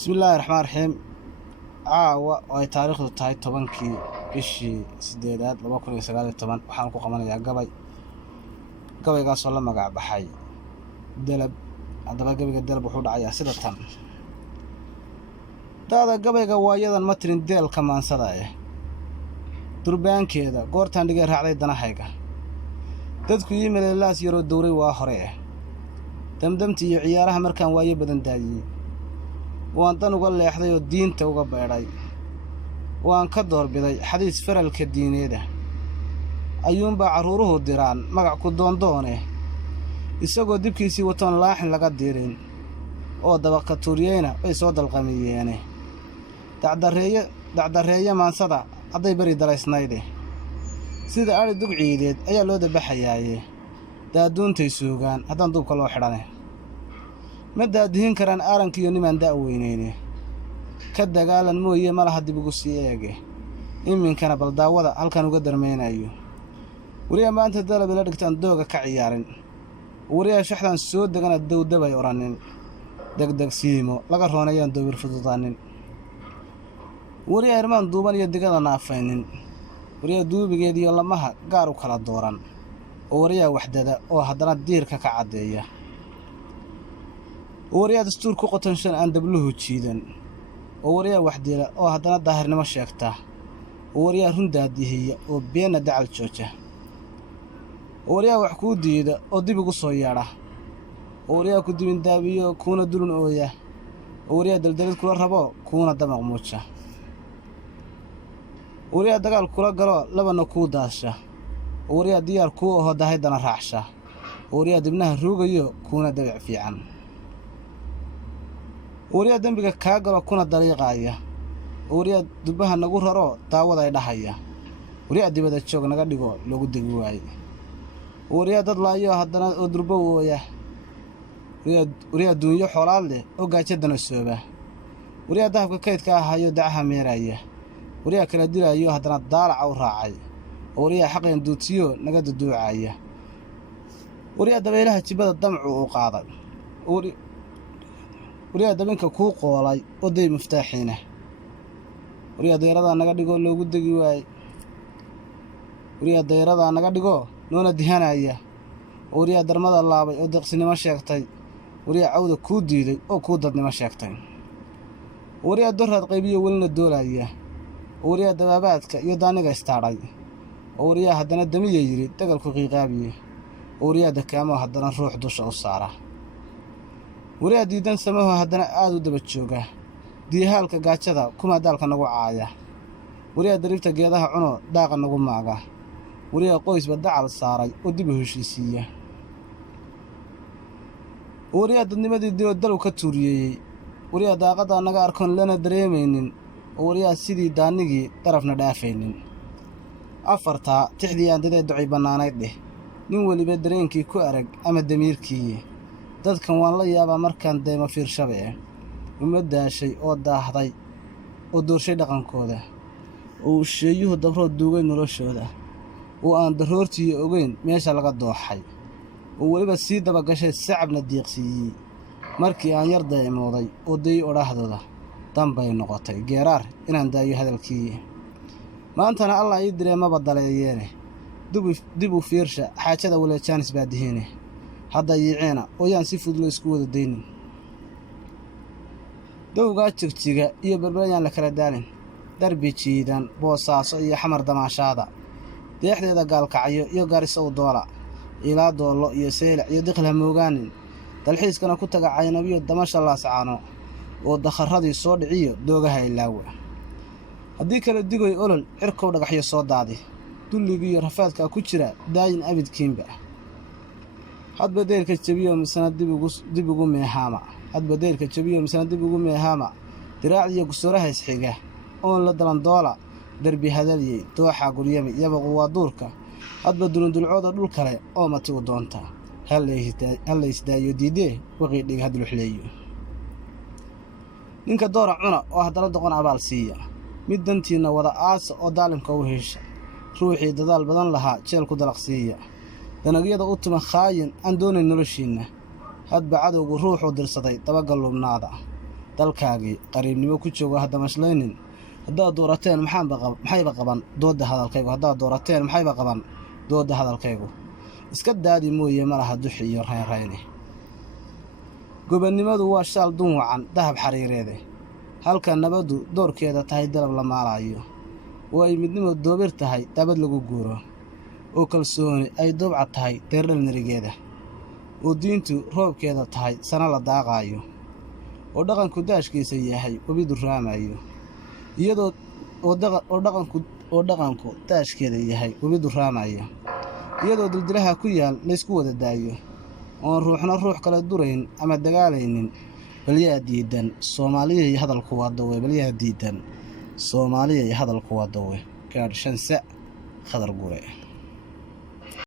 بسم الله الرحمن الرحيم. caawa oo ay taariikhdu tahay 10kii bishii 8aad 2019 waxaan ku qabanayaa gabaygaas oo la magac baxay dalab. Hadaba gabayga dalab wuxuu dhacayaa sida tan: daada gabayga waayadan ma tirin deelka maansada durbaankeeda goortaan dhigay raacday danahayga. dadku yimaalaas yaroo dowray waa hore damdamti iyo ciyaaraha markaan waayo badan daayay. waan dan uga leexday oo diinta uga beedhay. waan ka doorbiday xadiis faralka diineeda. ayuunbaa carruuruhu diraan magac ku doondoone, isagoo dibkiisii watoon laaxin laga dirin oo dabaka tuuriyeyna bay soo dalqamiyeene. dacdareeye maansada hadday bari daraysnayde, sida ari dug ciideed ayaa loo dabaxayaaye. daaduuntay suugaan haddaan dubka loo xidhane, ma daadihin karaan aarankiiyo nimaan da'weyneyne. ka dagaalan mooye malaha dib ugu sii eege, iminkana baldaawada halkan uga darmaynayo. wariya maanta dalab ila dhigtaan dooga ka ciyaarin, wariya shaxdan soo degana dowdabay odhanin. degdeg siimo laga roonayaan dowir fududaanin, wariya irmaan duuban iyo digada naafaynin. wariya duubigeed iyo lamaha gaar u kala dooran, oo wariya waxdada oo haddana diirka ka caddeeya. wariya dastuur ku qotanshan aan dabluhu jiidan, oo wariya waxdila oo haddana daahirnimo sheegta. wariya run daadihiya oo beenna dacal jooja. wariya wax kuu diida oo dib ugu soo yeedha. wariya ku dibin daabiyo kuuna dulun ooya. wariya daldalid kula rabo kuuna damaq muuja. wariya dagaal kula galo labana kuu daasha. wariya diyaar kuu aho dahaydana raacsha. wariya dibnaha ruugayo kuuna dabic fiican. wariya dembiga kaa galo kuna dariiqaaya. wariya dubbaha nagu raro daawaday dhahaya. wariya dibada joog naga dhigo loogu degi waaye. wariya dad laayo haddana oo durbo ooya. wariya duunyo xoolaad leh oo gaajadana sooba. wariya dahabka kaydka ahayo dacaha meeraya. wariya kala dilaayo haddana daalaca u raacay. wariya xaqeen duutiyo naga duduucaya. wariya dabaylaha jibada damcu u qaaday. wariya dabinka kuu qoolay oo day muftaaxiina. wariya dayradaa naga dhigoo loogu degi waayey. wariya dayradaa naga dhigoo noona dihanaya. wariya darmada laabay oo deeqsinimo sheegtay. wariya cawda kuu diiday oo kuu dadnimo sheegtay. wariya doraad qaybiyo welina doolaya. wariya dabaabaadka iyo daaniga istaadhay. wariya haddana damiya yidhi dagalku qiiqaabiye. wariya dakaamo haddana ruux dusha u saara. wariya diidan samaho haddana aad u daba jooga. diihaalka gaajada kuma daalka nagu caaya. wariya dariibta geedaha cuno daaqa nagu maaga. wariya qoysba dacal saaray oo dib u heshiisiiya. wariya dadnimadii diboo dalow ka tuuriyeeyey. wariya daaqadaa naga arkoon lana dareemaynin. wariya sidii daannigii darafna dhaafaynin. afartaa tixdii aan dadee ducay bannaanayd dheh, nin weliba dareenkii ku arag ama damiirkii. dadkan waan la yaabaa markaan daymo fiirshabe uma daashay oo daahday oo doorshay dhaqankooda, oo uu sheeyuhu dabrood duugay noloshooda, oo aan daroortiiyo ogeyn meesha laga dooxay, oo weliba sii dabagashay sacabna diiqsiiyey. markii aan yar daymooday oo day odhaahdooda danbay noqotay geeraar inaan daayo hadalkii. maantana allah ii diree maba daleeyeene, dib u fiirsha xaajada waleejaanis baadihiine. hadda yiiceena oo yaan si fudlo isku wada daynin. dowgaa jigjiga iyo berberayaan la kala daalin. darbi jiidan boosaaso iyo xamar damaashaada, deexdeeda gaalkacyo iyo gaariso u doola. ilaa doollo iyo seylac iyo diqil ha moogaanin. dalxiiskana ku taga caynabiyo damasha laascaano, oo dakharradii soo dhiciyo doogaha ilaawa. haddii kala digoy olol cirkow dhagaxyo soo daadi. dulligiiyo rafaadkaa ku jira daayin abidkiinba. hadba deyrka jabiyo misana dib ugu meehaama. hadba deyrka jabiyo misana dib ugu meehaama. diraacdiiyo gusooraha isxiga oon la dalandoola. derbi hadalyey dooxa guryami yabaqu waa duurka. hadba dulundulcooda dhul kale oo mati u doonta. halla isdaayo diidee waqii dhig hadluxleeyo. ninka doora cuna oo haddana doqon abaal siiya. mid dantiinna wada aasa oo daalimka u hesha. ruuxii dadaal badan lahaa jeel ku dalaq siiya. danagyada u tuma khaayin aan doonayn noloshiinna. hadba cadowgu ruuxuu dirsaday dabagal lubnaada. dalkaagii qariibnimo ku joogo hadda mashlaynin haddaad doorateen maxayba qaban doodda hadalkaygu haddaad doorateen maxayba qaban doodda hadalkaygu iska daadi mooye ma laha duxi iyo raynrayne gobonnimadu waa shaal dun wacan dahab xariireede halka nabaddu doorkeeda tahay dalab la maalaayo oo ay midnimo doobir tahay dabad lagu guuro oo kalsooni ay dobca tahay deerdhal narigeeda oo diintu roobkeeda tahay sana la daaqaayo oo dhaqanku daashkiisa yahay webi duraamayo iyadoo oo dhaqanku daashkeeda yahay webi duraamayo iyadoo dildilaha ku yaal laysku wada daayo oon ruuxna ruux kala durayn ama dagaalaynin balyaa diidan soomaaliyay hadalku waa dawe balyaa diidan soomaaliyay hadalku waa dawe gaadh shansa khadar gure